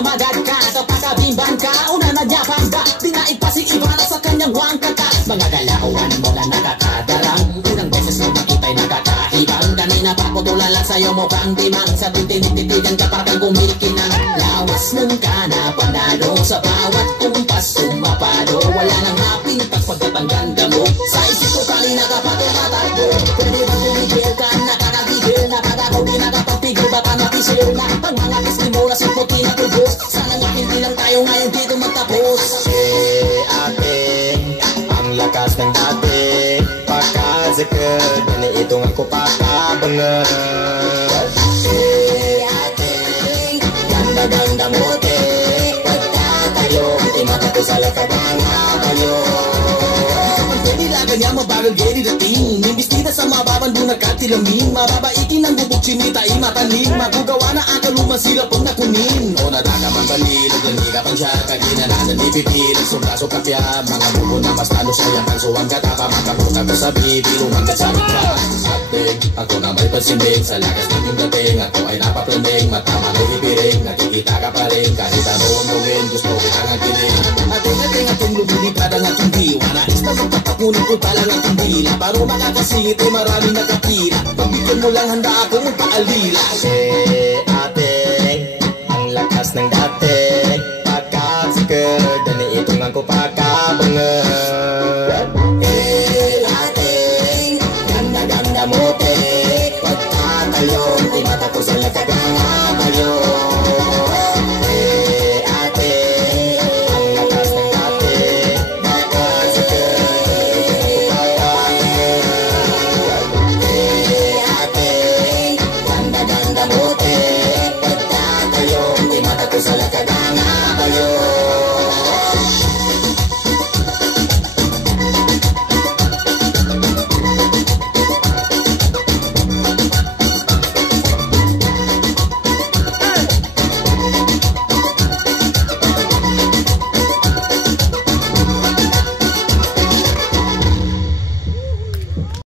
magad ka, napakabimban ka, una na niya bangga, dinaig pa si Ivana sa kanyang wangkata. Mga galawan mo na nakakadarang, unang beses mo makita'y nakakahibang. Kanina pa ko tulala sa'yo mukhang dimang, sa tinititigan ka parang kumikinang. Lawas ng kana panalo, sa bawat kumpas sumapado, wala nang mapintas pagkatanggan mo. Sa isip ko kanina ka pa tumatakbo, pwede ba tumigil ka, nakakagigil na pagkako di nakapagpigil, baka mapisil na ang mga testimora sa puti na tubos. Sana nga hindi lang tayo ngayon dito magtapos. Ate, ang lakas ng dati, pakazikad, iniitong ako pakabangan. Ate, ganda-ganda mo te, pagtatayo, di makatusala ka ba nga kayo? Kanya mabagal geri dating, imbistida sa mababan doon nagkatilamin, mababaitin ang bubog sinita matalim, magugawa na akaluma sila pag nakunin. O nadaka man balilog, lagi ka pang siya, kaginananan di pipilag, subraso kapya, mga bubo na mas talo sayang ang suwang katapa, makabuka ka sa bibilungan ka sa mikra. Sabi, ako na may pasimig, sa lakas ng yung dating, ako ay napaplaning, matama na ibiring, nakikita ka pa rin, kahit ano ang gawin, gusto kita nga kilig. Ating lumilipad ang ating diwa, nais na magpapakunin ko talang ating dila, paro makakasingit ay maraming nakapila, pagbigyan mo lang handa akong paalila. Ate, ang lakas ng dati, pagkatsikad, dani itong ang kupakabangan.